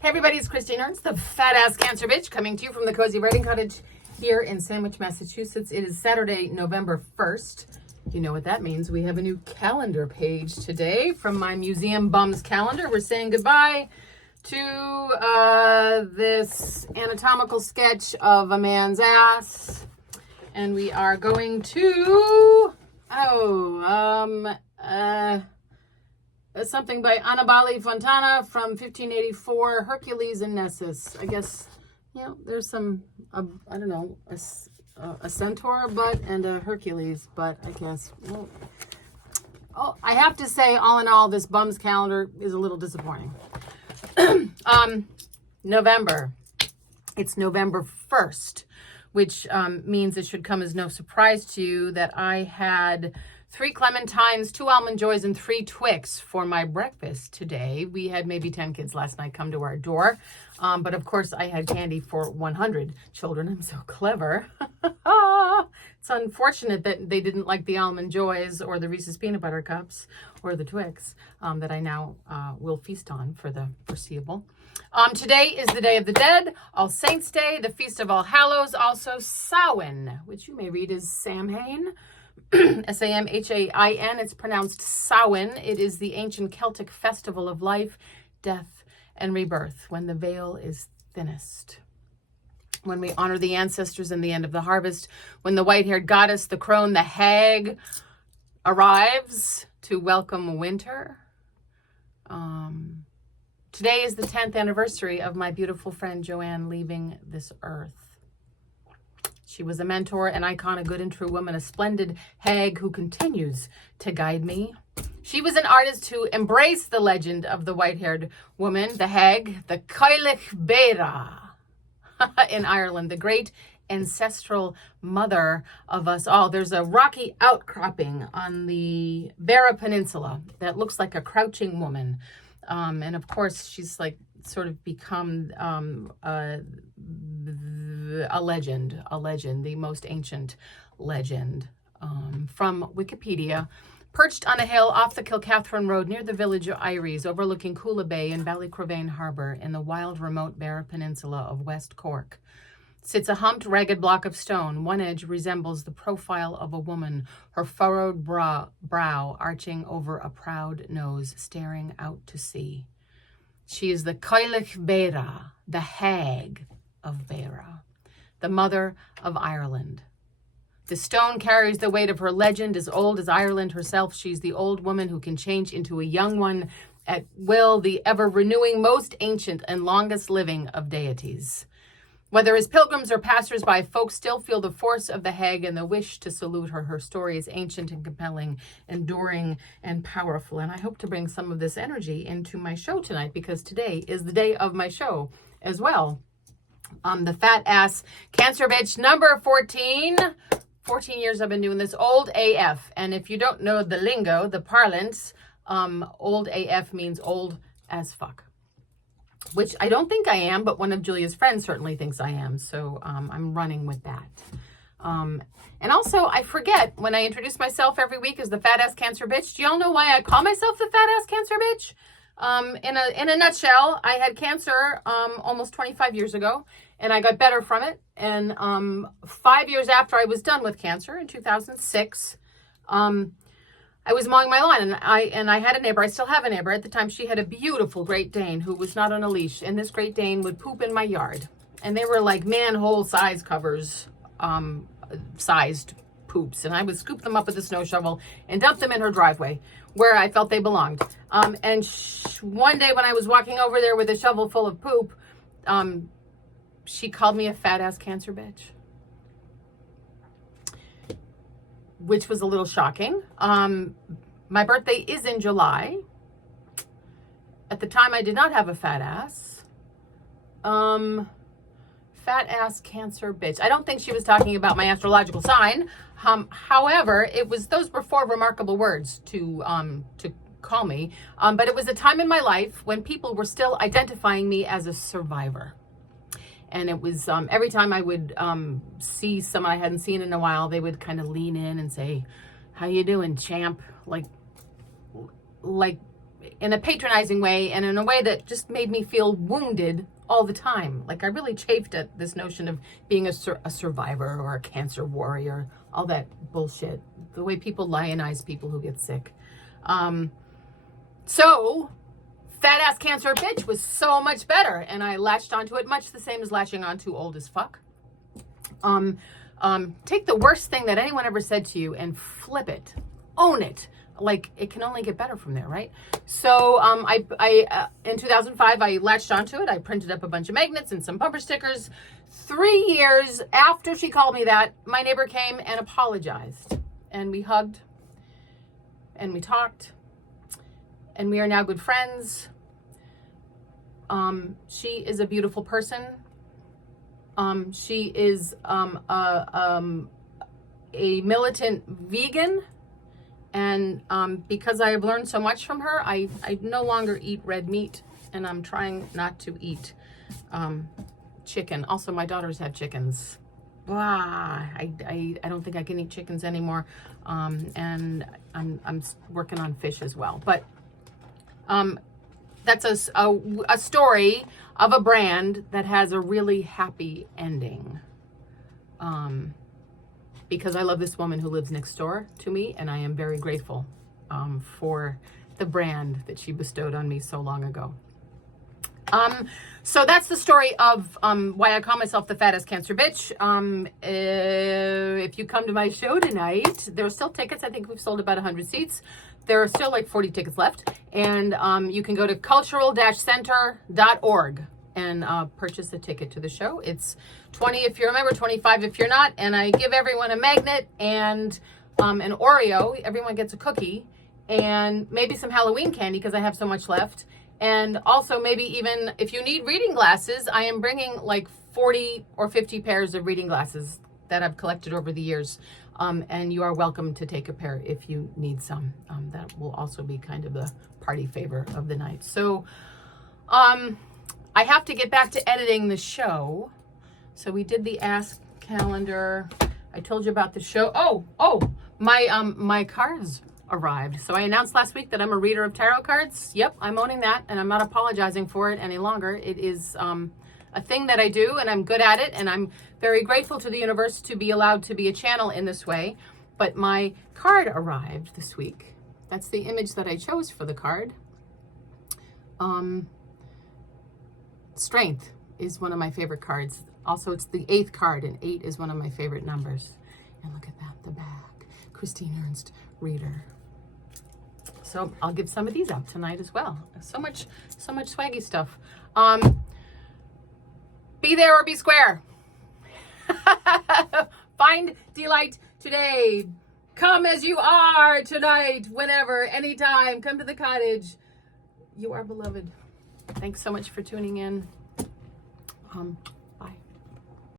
Hey everybody, it's Christine Ernst, the fat ass cancer bitch, coming to you from the Cozy Writing Cottage here in Sandwich, Massachusetts. It is Saturday, November 1st. You know what that means. We have a new calendar page today from my Museum Bums calendar. We're saying goodbye to this anatomical sketch of a man's ass. And we are going to, something by Annibale Fontana from 1584, Hercules and Nessus. I guess, you know, there's some, I don't know, a centaur butt and a Hercules butt, I guess. Well, I have to say, all in all, this bum's calendar is a little disappointing. November. It's November 1st, which means it should come as no surprise to you that I had 3 clementines, 2 Almond Joys, and 3 Twix for my breakfast today. We had maybe 10 kids last night come to our door. But of course, I had candy for 100 children. I'm so clever. It's unfortunate that they didn't like the Almond Joys or the Reese's Peanut Butter Cups or the Twix that I now will feast on for the foreseeable. Today is the Day of the Dead, All Saints Day, the Feast of All Hallows, also Samhain, which you may read as Samhain. Samhain. It's pronounced Samhain. It is the ancient Celtic festival of life, death, and rebirth, when the veil is thinnest. When we honor the ancestors in the end of the harvest, when the white-haired goddess, the crone, the hag, arrives to welcome winter. Today is the 10th anniversary of my beautiful friend Joanne leaving this earth. She was a mentor, an icon, a good and true woman, a splendid hag who continues to guide me. She was an artist who embraced the legend of the white-haired woman, the hag, the Cailleach Beara in Ireland, the great ancestral mother of us all. There's a rocky outcropping on the Beara Peninsula that looks like a crouching woman. And of course, she's like sort of become a legend, the most ancient legend. From Wikipedia, perched on a hill off the Kilcatherine Road near the village of Iries, overlooking Coola Bay and Ballycrovane Harbour in the wild, remote Beara Peninsula of West Cork, sits a humped, ragged block of stone. One edge resembles the profile of a woman, her furrowed brow arching over a proud nose, staring out to sea. She is the Cailleach Beara, the hag of Beara, the mother of Ireland. The stone carries the weight of her legend, as old as Ireland herself. She's the old woman who can change into a young one at will, the ever-renewing, most ancient and longest living of deities. Whether as pilgrims or passers-by, folks still feel the force of the hag and the wish to salute her. Her story is ancient and compelling, enduring and powerful. And I hope to bring some of this energy into my show tonight, because today is the day of my show as well. The Fat Ass Cancer Bitch, number 14. 14 years I've been doing this, old AF. And if you don't know the lingo, the parlance, old AF means old as fuck. Which I don't think I am, but one of Julia's friends certainly thinks I am. So I'm running with that. And also, I forget when I introduce myself every week as the Fat Ass Cancer Bitch. Do y'all know why I call myself the Fat Ass Cancer Bitch? In a nutshell, I had cancer almost 25 years ago, and I got better from it. And 5 years after I was done with cancer, in 2006, I was mowing my lawn, and I had a neighbor. I still have a neighbor. At the time, she had a beautiful Great Dane who was not on a leash, and this Great Dane would poop in my yard. And they were like manhole size covers, sized poops, and I would scoop them up with a snow shovel and dump them in her driveway where I felt they belonged. And one day when I was walking over there with a shovel full of poop, she called me a fat ass cancer bitch, which was a little shocking. My birthday is in July. At the time, I did not have a fat ass. Fat ass cancer bitch. I don't think she was talking about my astrological sign. However, those were 4 remarkable words to call me. But it was a time in my life when people were still identifying me as a survivor. And it was every time I would see someone I hadn't seen in a while, they would kind of lean in and say, "How you doing, champ?" Like in a patronizing way and in a way that just made me feel wounded all the time. Like, I really chafed at this notion of being a survivor or a cancer warrior, all that bullshit, the way people lionize people who get sick. So fat ass cancer bitch was so much better, and I latched onto it much the same as latching onto old as fuck. Take the worst thing that anyone ever said to you and flip it, own it. Like, it can only get better from there, right? So in 2005, I latched onto it. I printed up a bunch of magnets and some bumper stickers. 3 years after she called me that, my neighbor came and apologized. And we hugged. And we talked. And we are now good friends. She is a beautiful person. She is a militant vegan. And because I have learned so much from her, I no longer eat red meat, and I'm trying not to eat chicken. Also, my daughters have chickens. I don't think I can eat chickens anymore, and I'm working on fish as well. But that's a story of a brand that has a really happy ending. Because I love this woman who lives next door to me, and I am very grateful for the brand that she bestowed on me so long ago. So that's the story of why I call myself the fattest cancer bitch. If you come to my show tonight, there are still tickets. I think we've sold about 100 seats. There are still like 40 tickets left. And you can go to cultural-center.org and purchase a ticket to the show. It's $20 if you're a member, $25 if you're not. And I give everyone a magnet and an Oreo. Everyone gets a cookie and maybe some Halloween candy because I have so much left. And also maybe even if you need reading glasses, I am bringing like 40 or 50 pairs of reading glasses that I've collected over the years. And you are welcome to take a pair if you need some. That will also be kind of the party favor of the night. So, I have to get back to editing the show. So we did the Ask calendar. I told you about the show. My cards arrived. So I announced last week that I'm a reader of tarot cards. Yep, I'm owning that, and I'm not apologizing for it any longer. It is a thing that I do, and I'm good at it, and I'm very grateful to the universe to be allowed to be a channel in this way. But my card arrived this week. That's the image that I chose for the card. Strength is one of my favorite cards. Also, it's the 8th card, and 8 is one of my favorite numbers. And look at that, the back. Christine Ernst, reader. So I'll give some of these out tonight as well. So much swaggy stuff. Be there or be square. Find delight today. Come as you are tonight, whenever, anytime. Come to the cottage. You are beloved. Thanks so much for tuning in.